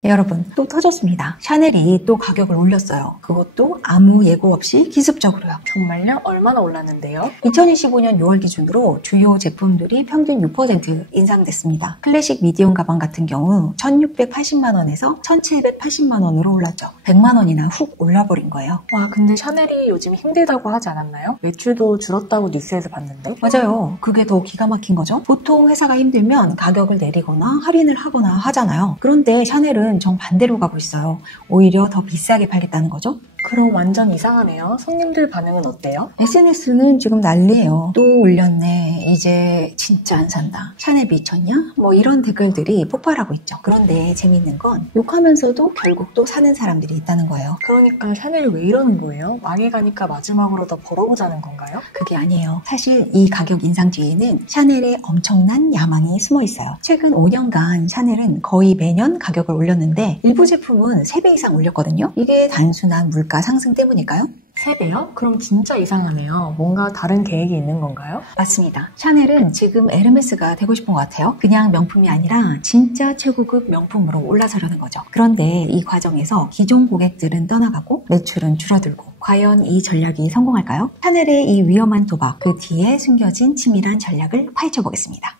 네, 여러분, 또 터졌습니다. 샤넬이 또 가격을 올렸어요. 그것도 아무 예고 없이 기습적으로요. 정말요? 얼마나 올랐는데요? 2025년 6월 기준으로 주요 제품들이 평균 6% 인상됐습니다. 클래식 미디엄 가방 같은 경우 1,680만원에서 1,780만원으로 올랐죠. 100만원이나 훅 올라버린 거예요. 와, 근데 샤넬이 요즘 힘들다고 하지 않았나요? 매출도 줄었다고 뉴스에서 봤는데. 맞아요. 그게 더 기가 막힌 거죠. 보통 회사가 힘들면 가격을 내리거나 할인을 하거나 하잖아요. 그런데 샤넬은 정반대로 가고 있어요. 오히려 더 비싸게 팔겠다는 거죠. 그럼 완전 이상하네요. 손님들 반응은 어때요? SNS는 지금 난리예요. 또 올렸네. 이제 진짜 안 산다. 샤넬 미쳤냐? 뭐 이런 댓글들이 폭발하고 있죠. 그런데 재밌는 건 욕하면서도 결국 또 사는 사람들이 있다는 거예요. 그러니까 샤넬이 왜 이러는 거예요? 망해가니까 마지막으로 더 벌어보자는 건가요? 그게 아니에요. 사실 이 가격 인상 뒤에는 샤넬의 엄청난 야망이 숨어 있어요. 최근 5년간 샤넬은 거의 매년 가격을 올렸는데 일부 제품은 3배 이상 올렸거든요. 이게 단순한 물가 상승 때문일까요? 3배요? 그럼 진짜 이상하네요. 뭔가 다른 계획이 있는 건가요? 맞습니다. 샤넬은 지금 에르메스가 되고 싶은 것 같아요. 그냥 명품이 아니라 진짜 최고급 명품으로 올라서려는 거죠. 그런데 이 과정에서 기존 고객들은 떠나가고 매출은 줄어들고 과연 이 전략이 성공할까요? 샤넬의 이 위험한 도박, 그 뒤에 숨겨진 치밀한 전략을 파헤쳐보겠습니다.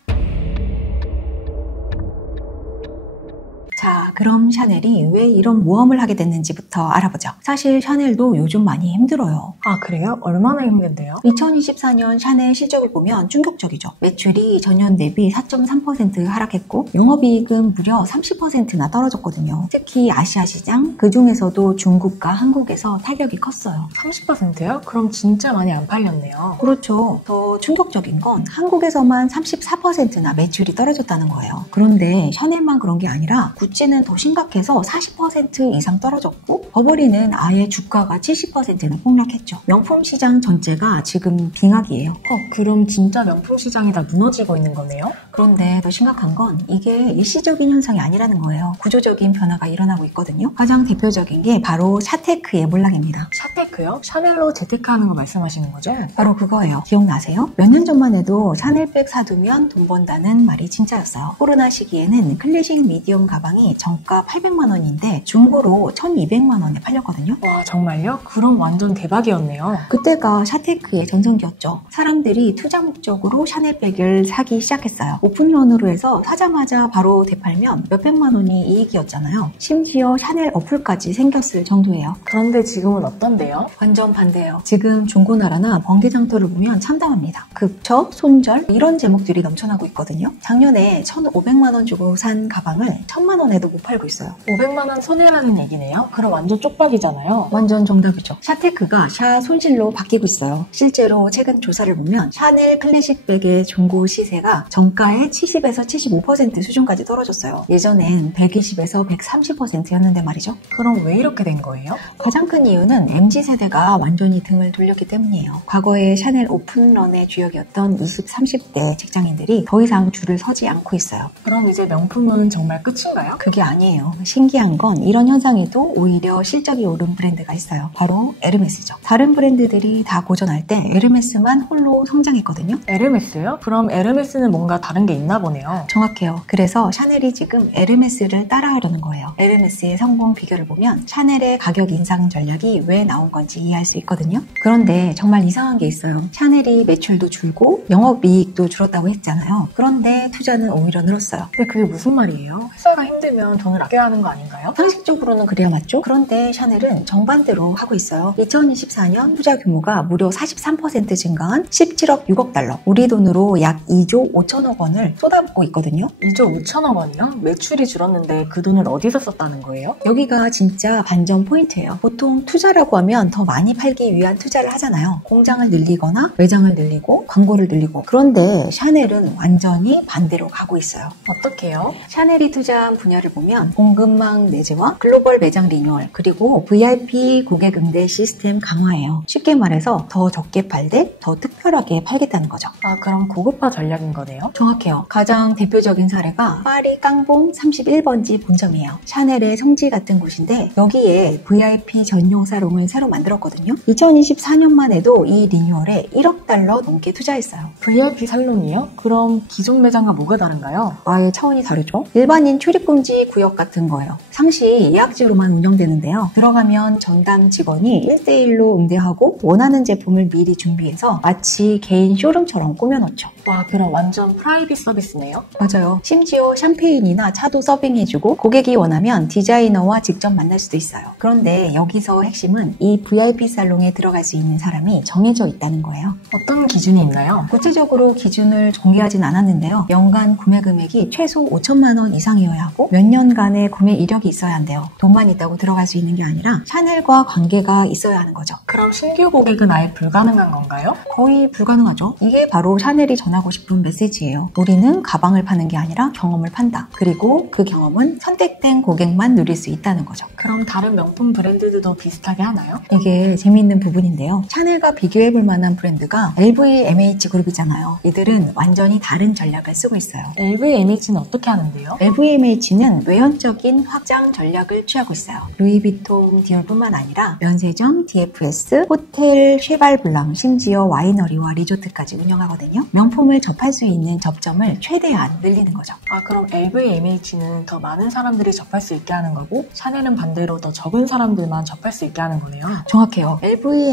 자, 그럼 샤넬이 왜 이런 모험을 하게 됐는지부터 알아보죠. 사실 샤넬도 요즘 많이 힘들어요. 아, 그래요? 얼마나 힘든데요? 2024년 샤넬 실적을 보면 충격적이죠. 매출이 전년 대비 4.3% 하락했고 영업이익은 무려 30%나 떨어졌거든요. 특히 아시아 시장, 그중에서도 중국과 한국에서 타격이 컸어요. 30%요? 그럼 진짜 많이 안 팔렸네요. 그렇죠. 더 충격적인 건 한국에서만 34%나 매출이 떨어졌다는 거예요. 그런데 샤넬만 그런 게 아니라 구찌는 더 심각해서 40% 이상 떨어졌고 버버리는 아예 주가가 70%나 폭락했죠. 명품 시장 전체가 지금 빙하기예요. 그럼 진짜 명품 시장이 다 무너지고 있는 거네요? 그런데 더 심각한 건 이게 일시적인 현상이 아니라는 거예요. 구조적인 변화가 일어나고 있거든요. 가장 대표적인 게 바로 샤테크의 몰락입니다. 샤테크요? 샤넬로 재테크하는 거 말씀하시는 거죠? 바로 그거예요. 기억나세요? 몇 년 전만 해도 샤넬백 사두면 돈 번다는 말이 진짜였어요. 코로나 시기에는 클래식 미디엄 가방이 정가 800만 원인데 중고로 1200만 원에 팔렸거든요. 와, 정말요? 그럼 완전 대박이었네요. 그때가 샤테크의 전성기였죠. 사람들이 투자 목적으로 샤넬백을 사기 시작했어요. 오픈런으로 해서 사자마자 바로 되팔면 몇백만 원이 이익이었잖아요. 심지어 샤넬 어플까지 생겼을 정도예요. 그런데 지금은 어떤데요? 완전 반대예요. 지금 중고나라나 번개장터를 보면 참담합니다. 급처, 손절 이런 제목들이 넘쳐나고 있거든요. 작년에 1,500만 원 주고 산 가방을 1,000만 원에도 못 팔고 있어요. 500만 원 손해라는 얘기네요? 그럼 완전 쪽박이잖아요. 완전 정답이죠. 샤테크가 샤 손실로 바뀌고 있어요. 실제로 최근 조사를 보면 샤넬 클래식백의 중고 시세가 정가의 70에서 75% 수준까지 떨어졌어요. 예전엔 120에서 130%였는데 말이죠. 그럼 왜 이렇게 된 거예요? 가장 큰 이유는 MZ세대가 완전히 등을 돌렸기 때문이에요. 과거에 샤넬 오픈런의 주역이었던 20, 30대 직장인들이 더 이상 줄을 서지 않고 있어요. 그럼 이제 명품은 정말 끝인가요? 그게 아니에요. 신기한 건 이런 현상에도 오히려 실적이 오른 브랜드가 있어요. 바로 에르메스죠. 다른 브랜드들이 다 고전할 때 에르메스만 홀로 성장했거든요. 에르메스요? 그럼 에르메스는 뭔가 다른 게 있나 보네요. 정확해요. 그래서 샤넬이 지금 에르메스를 따라하려는 거예요. 에르메스의 성공 비결을 보면 샤넬의 가격 인상 전략이 왜 나온 건지 이해할 수 있거든요. 그런데 정말 이상한 게 있어요. 샤넬이 매출도 줄고 영업이익도 줄었다고 했잖아요. 그런데 투자는 오히려 늘었어요. 근데 그게 무슨 말이에요? 회사가 힘들면 돈을 아껴야 하는 거 아닌가요? 상식적으로는 그래야 맞죠? 그런데 샤넬은 정반대로 하고 있어요. 2024년 투자 규모가 무려 43% 증가한 17억 6억 달러. 우리 돈으로 약 2조 5천억 원을 쏟아붓고 있거든요. 2조 5천억 원이요? 매출이 줄었는데 그 돈을 어디서 썼다는 거예요? 여기가 진짜 반전 포인트예요. 보통 투자라고 하면 더 많이 팔기 위한 투자를 하잖아요. 공장을 늘리거나 매장을 늘리고 광고를 늘리고. 그런데 샤넬은 완전히 반대로 가고 있어요. 어떻게요? 샤넬이 투자한 분야를 보면 공급망 내재화, 글로벌 매장 리뉴얼, 그리고 VIP 고객 응대 시스템 강화예요. 쉽게 말해서 더 적게 팔되 더 특별하게 팔겠다는 거죠. 아, 그럼 고급화 전략인 거네요? 정확해요. 가장 대표적인 사례가 파리 깡봉 31번지 본점이에요. 샤넬의 성지 같은 곳인데 여기에 VIP 전용 사롱을 새로 만들었거든요. 2024년만 해도 이 리뉴얼에 1억 달러 넘게 투자했어요. VIP 살롱이요? 그럼 기존 매장과 뭐가 다른가요? 아예 차원이 다르죠. 일반인 출입금 안전금지 구역 같은 거예요. 상시 예약제로만 운영되는데요. 들어가면 전담 직원이 1대1로 응대하고 원하는 제품을 미리 준비해서 마치 개인 쇼룸처럼 꾸며놓죠. 와, 그럼 완전 프라이빗 서비스네요? 맞아요. 심지어 샴페인이나 차도 서빙해주고 고객이 원하면 디자이너와 직접 만날 수도 있어요. 그런데 여기서 핵심은 이 VIP 살롱에 들어갈 수 있는 사람이 정해져 있다는 거예요. 어떤 기준이 있나요? 구체적으로 기준을 공개하진 않았는데요. 연간 구매 금액이 최소 5천만 원 이상이어야 하고 몇 년간의 구매 이력이 있어야 한대요. 돈만 있다고 들어갈 수 있는 게 아니라 샤넬과 관계가 있어야 하는 거죠. 그럼 신규 고객은 아예 불가능한 건가요? 거의 불가능하죠. 이게 바로 샤넬이 전하고 싶은 메시지예요. 우리는 가방을 파는 게 아니라 경험을 판다. 그리고 그 경험은 선택된 고객만 누릴 수 있다는 거죠. 그럼 다른 명품 브랜드들도 비슷하게 하나요? 이게 재미있는 부분인데요. 샤넬과 비교해볼 만한 브랜드가 LVMH 그룹이잖아요. 이들은 완전히 다른 전략을 쓰고 있어요. LVMH는 어떻게 하는데요? LVMH는 외연적인 확장 전략을 취하고 있어요. 루이비통, 디올뿐만 아니라 면세점, DFS, 호텔, 쉐발블랑, 심지어 와이너리와 리조트까지 운영하거든요. 명품을 접할 수 있는 접점을 최대한 늘리는 거죠. 아, 그럼 LVMH는 더 많은 사람들이 접할 수 있게 하는 거고 샤넬은 반대로 더 적은 사람들만 접할 수 있게 하는 거네요. 정확해요.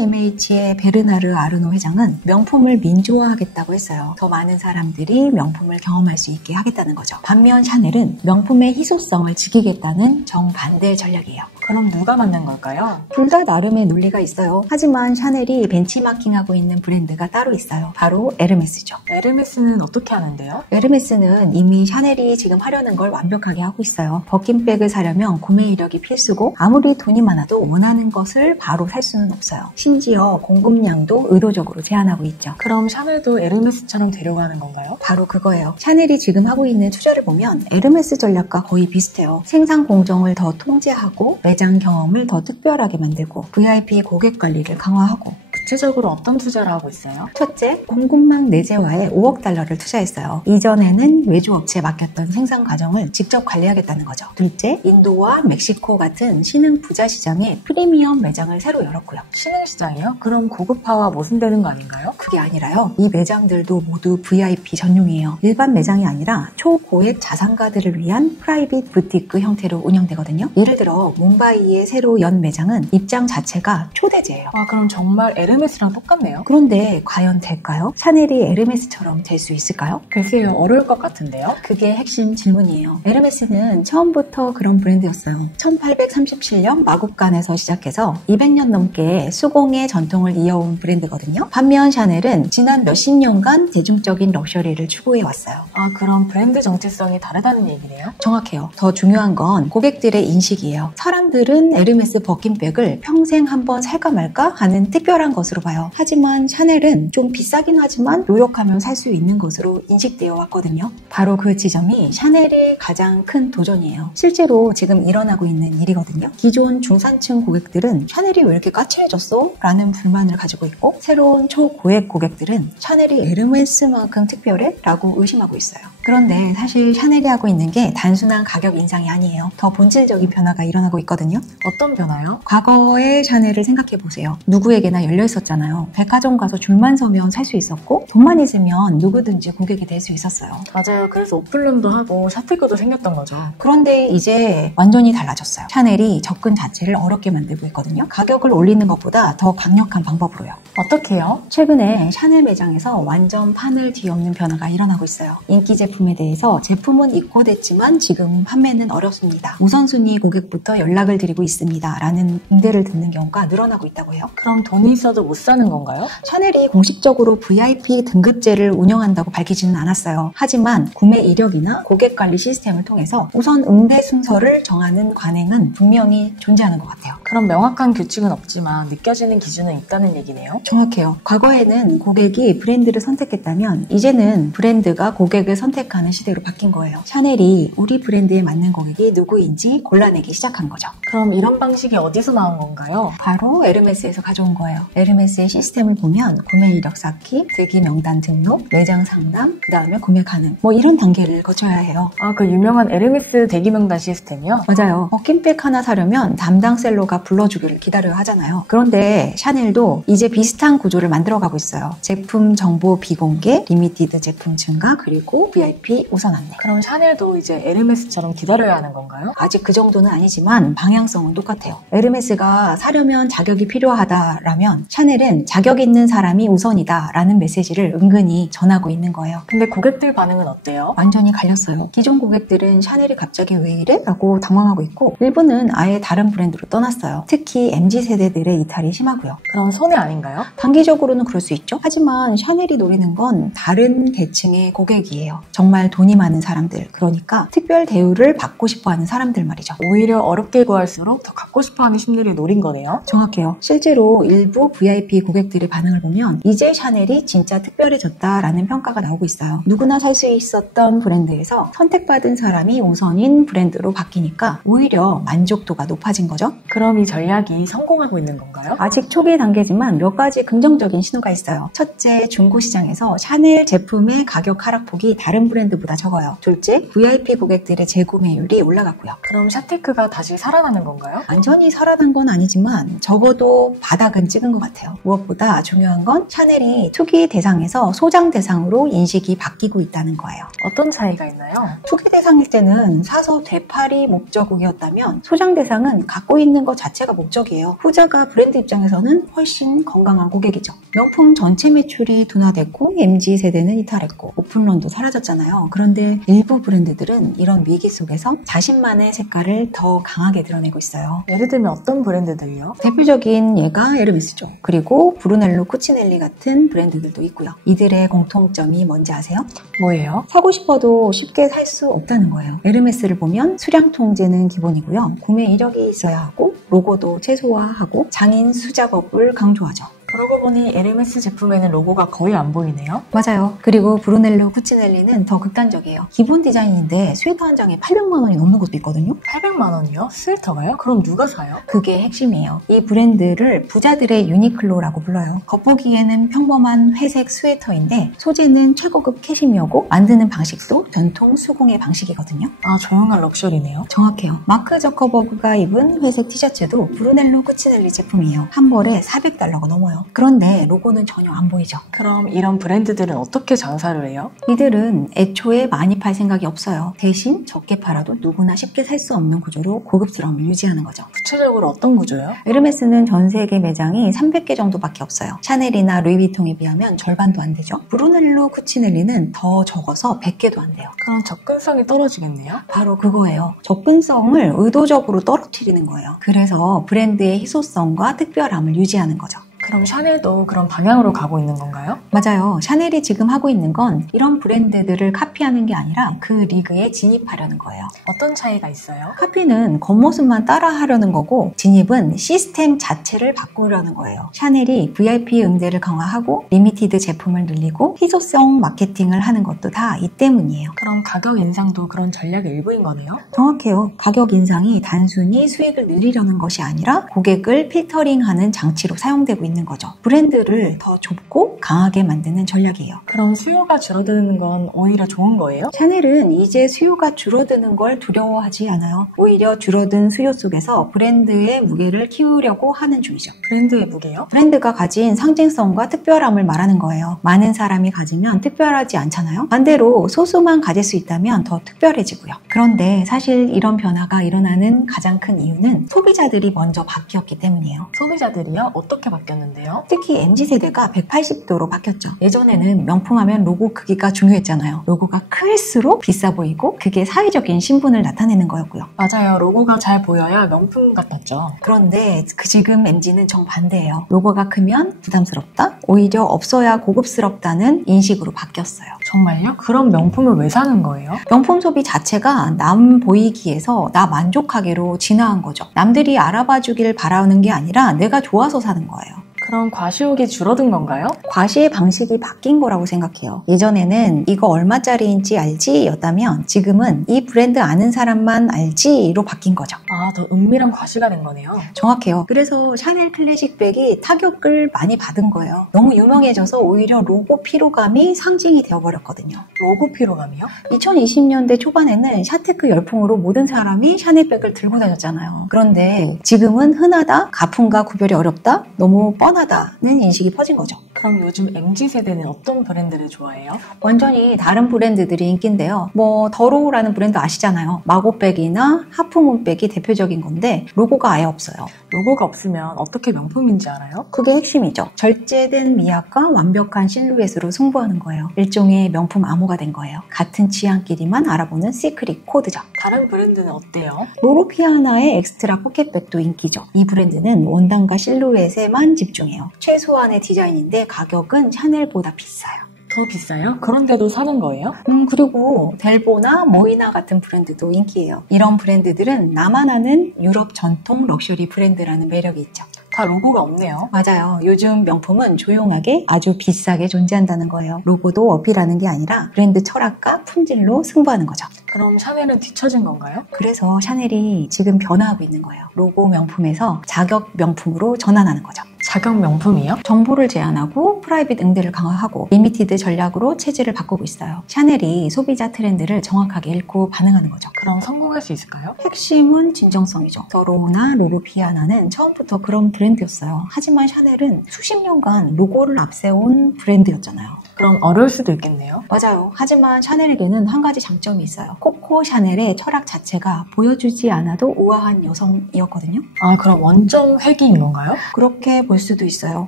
LVMH의 베르나르 아르노 회장은 명품을 민주화하겠다고 했어요. 더 많은 사람들이 명품을 경험할 수 있게 하겠다는 거죠. 반면 샤넬은 명품의 희소성을 지키겠다는 정반대 전략이에요. 그럼 누가 만든 걸까요? 둘 다 나름의 논리가 있어요. 하지만 샤넬이 벤치마킹하고 있는 브랜드가 따로 있어요. 바로 에르메스죠. 에르메스는 어떻게 하는데요? 에르메스는 이미 샤넬이 지금 하려는 걸 완벽하게 하고 있어요. 버킨백을 사려면 구매 이력이 필수고 아무리 돈이 많아도 원하는 것을 바로 살 수는 없어요. 심지어 공급량도 의도적으로 제한하고 있죠. 그럼 샤넬도 에르메스처럼 되려고 하는 건가요? 바로 그거예요. 샤넬이 지금 하고 있는 투자를 보면 에르메스 전략과 거의 비슷해요. 생산 공정을 더 통제하고 매장 경험을 더 특별하게 만들고 VIP 고객 관리를 강화하고 구체적으로 어떤 투자를 하고 있어요? 첫째, 공급망 내재화에 5억 달러를 투자했어요. 이전에는 외주업체에 맡겼던 생산 과정을 직접 관리하겠다는 거죠. 둘째, 인도와 멕시코 같은 신흥 부자 시장에 프리미엄 매장을 새로 열었고요. 신흥 시장이요? 그럼 고급화와 모순되는 거 아닌가요? 그게 아니라요. 이 매장들도 모두 VIP 전용이에요. 일반 매장이 아니라 초고액 자산가들을 위한 프라이빗 부티크 형태로 운영되거든요. 예를 들어 뭄바이의 새로 연 매장은 입장 자체가 초대제예요. 아, 그럼 정말 에르메스랑 똑같네요. 그런데 과연 될까요? 샤넬이 에르메스처럼 될 수 있을까요? 글쎄요, 어려울 것 같은데요? 그게 핵심 질문이에요. 에르메스는 처음부터 그런 브랜드였어요. 1837년 마국간에서 시작해서 200년 넘게 수공의 전통을 이어온 브랜드거든요. 반면 샤넬은 지난 몇십 년간 대중적인 럭셔리를 추구해왔어요. 아, 그럼 브랜드 정체성이 다르다는 얘기네요? 정확해요. 더 중요한 건 고객들의 인식이에요. 사람들은 에르메스 버킨백을 평생 한번 살까 말까 하는 특별한 것으로 봐요. 하지만 샤넬은 좀 비싸긴 하지만 노력하면 살 수 있는 것으로 인식되어 왔거든요. 바로 그 지점이 샤넬의 가장 큰 도전이에요. 실제로 지금 일어나고 있는 일이거든요. 기존 중산층 고객들은 샤넬이 왜 이렇게 까칠해졌어? 라는 불만을 가지고 있고 새로운 초고액 고객들은 샤넬이 에르메스만큼 특별해? 라고 의심하고 있어요. 그런데 사실 샤넬이 하고 있는 게 단순한 가격 인상이 아니에요. 더 본질적인 변화가 일어나고 있거든요. 어떤 변화요? 과거의 샤넬을 생각해보세요. 누구에게나 열려 있었잖아요. 백화점 가서 줄만 서면 살 수 있었고 돈만 있으면 누구든지 고객이 될 수 있었어요. 맞아요. 그래서 오픈룸도 하고 샤프구도 생겼던 거죠. 그런데 이제 완전히 달라졌어요. 샤넬이 접근 자체를 어렵게 만들고 있거든요. 가격을 올리는 것보다 더 강력한 방법으로요. 어떻게요? 최근에 샤넬 매장에서 완전 판을 뒤엎는 변화가 일어나고 있어요. 인기 제품에 대해서 제품은 입고됐지만 지금 판매는 어렵습니다. 우선순위 고객부터 연락을 드리고 있습니다. 라는 응대를 듣는 경우가 늘어나고 있다고 해요. 그럼 돈이 있어도 못 사는 건가요? 샤넬이 공식적으로 VIP 등급제를 운영한다고 밝히지는 않았어요. 하지만 구매 이력이나 고객 관리 시스템을 통해서 우선 응대 순서를 정하는 관행은 분명히 존재하는 것 같아요. 그럼 명확한 규칙은 없지만 느껴지는 기준은 있다는 얘기네요? 정확해요. 과거에는 고객이 브랜드를 선택했다면 이제는 브랜드가 고객을 선택하는 시대로 바뀐 거예요. 샤넬이 우리 브랜드에 맞는 고객이 누구인지 골라내기 시작한 거죠. 그럼 이런 방식이 어디서 나온 건가요? 바로 에르메스에서 가져온 거예요. 에르메스의 시스템을 보면 구매 이력 쌓기, 대기 명단 등록, 매장 상담, 그 다음에 구매 가능 뭐 이런 단계를 거쳐야 해요. 아, 그 유명한 에르메스 대기 명단 시스템이요? 맞아요. 낀백 하나 사려면 담당 셀러가 불러주기를 기다려야 하잖아요. 그런데 샤넬도 이제 비슷한 구조를 만들어가고 있어요. 제품 정보 비공개, 리미티드 제품 증가, 그리고 VIP 우선 안내. 그럼 샤넬도 이제 에르메스처럼 기다려야 하는 건가요? 아직 그 정도는 아니지만 방향성은 똑같아요. 에르메스가 사려면 자격이 필요하다라면 샤넬은 자격 있는 사람이 우선이다 라는 메시지를 은근히 전하고 있는 거예요. 근데 고객들 반응은 어때요? 완전히 갈렸어요. 기존 고객들은 샤넬이 갑자기 왜 이래? 라고 당황하고 있고 일부는 아예 다른 브랜드로 떠났어요. 특히 MZ세대들의 이탈이 심하고요. 그럼 손해 아닌가요? 단기적으로는 그럴 수 있죠. 하지만 샤넬이 노리는 건 다른 계층의 고객이에요. 정말 돈이 많은 사람들, 그러니까 특별 대우를 받고 싶어하는 사람들 말이죠. 오히려 어렵게 구할수록 더 갖고 싶어하는 심리를 노린 거네요. 정확해요. 실제로 일부 VIP 고객들의 반응을 보면 이제 샤넬이 진짜 특별해졌다라는 평가가 나오고 있어요. 누구나 살 수 있었던 브랜드에서 선택받은 사람이 우선인 브랜드로 바뀌니까 오히려 만족도가 높아진 거죠. 그럼 이 전략이 성공하고 있는 건가요? 아직 초기 단계지만 몇 가지 긍정적인 신호가 있어요. 첫째, 중고시장에서 샤넬 제품의 가격 하락폭이 다른 브랜드보다 적어요. 둘째, VIP 고객들의 재구매율이 올라갔고요. 그럼 샤테크가 다시 살아나는 건가요? 완전히 살아난 건 아니지만 적어도 바닥은 찍은 것 같아요. 무엇보다 중요한 건 샤넬이 투기 대상에서 소장 대상으로 인식이 바뀌고 있다는 거예요. 어떤 차이가 있나요? 투기 대상일 때는 사서 되팔이 목적이었다면 소장 대상은 갖고 있는 것 자체가 목적이에요. 후자가 브랜드 입장에서는 훨씬 건강한 고객이죠. 명품 전체 매출이 둔화됐고 MZ세대는 이탈했고 오픈런도 사라졌잖아요. 그런데 일부 브랜드들은 이런 위기 속에서 자신만의 색깔을 더 강하게 드러내고 있어요. 예를 들면 어떤 브랜드들이요? 대표적인 예가 에르메스죠. 그리고 브루넬로 쿠치넬리 같은 브랜드들도 있고요. 이들의 공통점이 뭔지 아세요? 뭐예요? 사고 싶어도 쉽게 살 수 없다는 거예요. 에르메스를 보면 수량 통제는 기본이고요. 구매 이력이 있어야 하고 로고도 최소화하고 장인 수작업을 강조하죠. 그러고 보니 에르메스 제품에는 로고가 거의 안 보이네요. 맞아요. 그리고 브루넬로 쿠치넬리는 더 극단적이에요. 기본 디자인인데 스웨터 한 장에 800만 원이 넘는 것도 있거든요. 800만 원이요? 스웨터가요? 그럼 누가 사요? 그게 핵심이에요. 이 브랜드를 부자들의 유니클로라고 불러요. 겉보기에는 평범한 회색 스웨터인데 소재는 최고급 캐시미어고 만드는 방식도 전통 수공예 방식이거든요. 아, 조용한 럭셔리네요. 정확해요. 마크 저커버그가 입은 회색 티셔츠도 브루넬로 쿠치넬리 제품이에요. 한 벌에 $400가 넘어요. 그런데 로고는 전혀 안 보이죠. 그럼 이런 브랜드들은 어떻게 장사를 해요? 이들은 애초에 많이 팔 생각이 없어요. 대신 적게 팔아도 누구나 쉽게 살 수 없는 구조로 고급스러움을 유지하는 거죠. 구체적으로 어떤 구조요? 에르메스는 전 세계 매장이 300개 정도밖에 없어요. 샤넬이나 루이비통에 비하면 절반도 안 되죠. 브루넬로 쿠치넬리는 더 적어서 100개도 안 돼요. 그럼 접근성이 떨어지겠네요? 바로 그거예요. 접근성을 의도적으로 떨어뜨리는 거예요. 그래서 브랜드의 희소성과 특별함을 유지하는 거죠. 그럼 샤넬도 그런 방향으로 가고 있는 건가요? 맞아요. 샤넬이 지금 하고 있는 건 이런 브랜드들을 카피하는 게 아니라 그 리그에 진입하려는 거예요. 어떤 차이가 있어요? 카피는 겉모습만 따라하려는 거고 진입은 시스템 자체를 바꾸려는 거예요. 샤넬이 VIP 응대를 강화하고 리미티드 제품을 늘리고 희소성 마케팅을 하는 것도 다 이 때문이에요. 그럼 가격 인상도 그런 전략의 일부인 거네요? 정확해요. 가격 인상이 단순히 수익을 늘리려는 것이 아니라 고객을 필터링하는 장치로 사용되고 있는 거죠. 브랜드를 더 좁고 강하게 만드는 전략이에요. 그럼 수요가 줄어드는 건 오히려 좋은 거예요? 샤넬은 이제 수요가 줄어드는 걸 두려워하지 않아요. 오히려 줄어든 수요 속에서 브랜드의 무게를 키우려고 하는 중이죠. 브랜드의 무게요? 브랜드가 가진 상징성과 특별함을 말하는 거예요. 많은 사람이 가지면 특별하지 않잖아요. 반대로 소수만 가질 수 있다면 더 특별해지고요. 그런데 사실 이런 변화가 일어나는 가장 큰 이유는 소비자들이 먼저 바뀌었기 때문이에요. 소비자들이요? 어떻게 바뀌었는데요? 특히 MZ세대가 180도로 바뀌었죠. 예전에는 명품하면 로고 크기가 중요했잖아요. 로고가 클수록 비싸 보이고 그게 사회적인 신분을 나타내는 거였고요. 맞아요. 로고가 잘 보여야 명품 같았죠. 그런데 지금 MZ는 정반대예요. 로고가 크면 부담스럽다? 오히려 없어야 고급스럽다는 인식으로 바뀌었어요. 정말요? 그럼 명품을 왜 사는 거예요? 명품 소비 자체가 남 보이기에서 나 만족하기로 진화한 거죠. 남들이 알아봐 주길 바라는 게 아니라 내가 좋아서 사는 거예요. 그럼 과시욕이 줄어든 건가요? 과시의 방식이 바뀐 거라고 생각해요. 예전에는 이거 얼마짜리인지 알지? 였다면 지금은 이 브랜드 아는 사람만 알지로 바뀐 거죠. 아, 더 은밀한 과시가 된 거네요. 정확해요. 그래서 샤넬 클래식백이 타격을 많이 받은 거예요. 너무 유명해져서 오히려 로고 피로감이 상징이 되어버렸거든요. 로고 피로감이요? 2020년대 초반에는 샤테크 열풍으로 모든 사람이 샤넬백을 들고 다녔잖아요. 그런데 지금은 흔하다, 가품과 구별이 어렵다, 너무 뻔하다는 인식이 퍼진 거죠. 그럼 요즘 MZ세대는 어떤 브랜드를 좋아해요? 완전히 다른 브랜드들이 인기인데요. 더로우라는 브랜드 아시잖아요. 마고백이나 하프문백이 대표적인 건데 로고가 아예 없어요. 로고가 없으면 어떻게 명품인지 알아요? 그게 핵심이죠. 절제된 미학과 완벽한 실루엣으로 승부하는 거예요. 일종의 명품 암호가 된 거예요. 같은 취향끼리만 알아보는 시크릿 코드죠. 다른 브랜드는 어때요? 로로피아나의 엑스트라 포켓백도 인기죠. 이 브랜드는 원단과 실루엣에만 집중해요. 최소한의 디자인인데 가격은 샤넬보다 비싸요. 더 비싸요? 그런데도 사는 거예요? 그리고 델보나 모이나 같은 브랜드도 인기예요. 이런 브랜드들은 나만 아는 유럽 전통 럭셔리 브랜드라는 매력이 있죠. 다 로고가 없네요. 맞아요. 요즘 명품은 조용하게 아주 비싸게 존재한다는 거예요. 로고도 어필하는 게 아니라 브랜드 철학과 품질로 승부하는 거죠. 그럼 샤넬은 뒤처진 건가요? 그래서 샤넬이 지금 변화하고 있는 거예요. 로고 명품에서 자격 명품으로 전환하는 거죠. 자격 명품이요? 정보를 제한하고 프라이빗 응대를 강화하고 리미티드 전략으로 체질을 바꾸고 있어요. 샤넬이 소비자 트렌드를 정확하게 읽고 반응하는 거죠. 그럼 성공할 수 있을까요? 핵심은 진정성이죠. 더로우나 로로피아나는 처음부터 그런 브랜드였어요. 하지만 샤넬은 수십 년간 로고를 앞세운 브랜드였잖아요. 그럼 어려울 수도 있겠네요. 맞아요. 하지만 샤넬에게는 한 가지 장점이 있어요. 코코 샤넬의 철학 자체가 보여주지 않아도 우아한 여성이었거든요. 아, 그럼 원점 회귀인 건가요? 그렇게 볼 수도 있어요.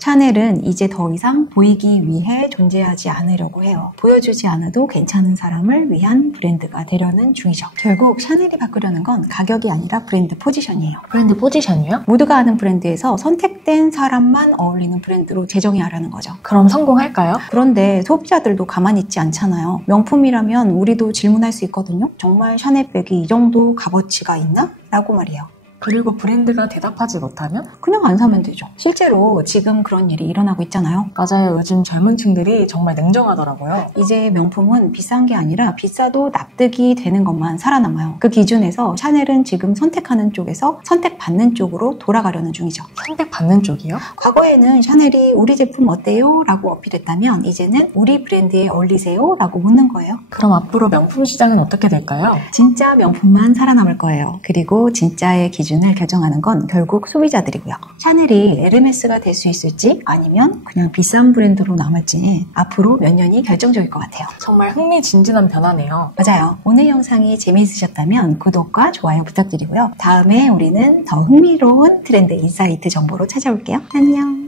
샤넬은 이제 더 이상 보이기 위해 존재하지 않으려고 해요. 보여주지 않아도 괜찮은 사람을 위한 브랜드가 되려는 중이죠. 결국 샤넬이 바꾸려는 건 가격이 아니라 브랜드 포지션이에요. 브랜드 포지션이요? 모두가 아는 브랜드에서 선택된 사람만 어울리는 브랜드로 재정의하려는 거죠. 그럼 성공할까요? 그런데 소비자들도 가만히 있지 않잖아요. 명품이라면 우리도 질문할 수 있거든요. 정말 샤넬백이 이 정도 값어치가 있나? 라고 말이에요. 그리고 브랜드가 대답하지 못하면? 그냥 안 사면 되죠. 실제로 지금 그런 일이 일어나고 있잖아요. 맞아요. 요즘 젊은 층들이 정말 냉정하더라고요. 이제 명품은 비싼 게 아니라 비싸도 납득이 되는 것만 살아남아요. 그 기준에서 샤넬은 지금 선택하는 쪽에서 선택받는 쪽으로 돌아가려는 중이죠. 선택받는 쪽이요? 과거에는 샤넬이 우리 제품 어때요? 라고 어필했다면 이제는 우리 브랜드에 어울리세요? 라고 묻는 거예요. 그럼 앞으로 명품 시장은 어떻게 될까요? 진짜 명품만 살아남을 거예요. 그리고 진짜의 기준을 결정하는 건 결국 소비자들이고요. 샤넬이 에르메스가 될 수 있을지 아니면 그냥 비싼 브랜드로 남을지 앞으로 몇 년이 결정적일 것 같아요. 정말 흥미진진한 변화네요. 맞아요. 오늘 영상이 재미있으셨다면 구독과 좋아요 부탁드리고요. 다음에 우리는 더 흥미로운 트렌드 인사이트 정보로 찾아올게요. 안녕.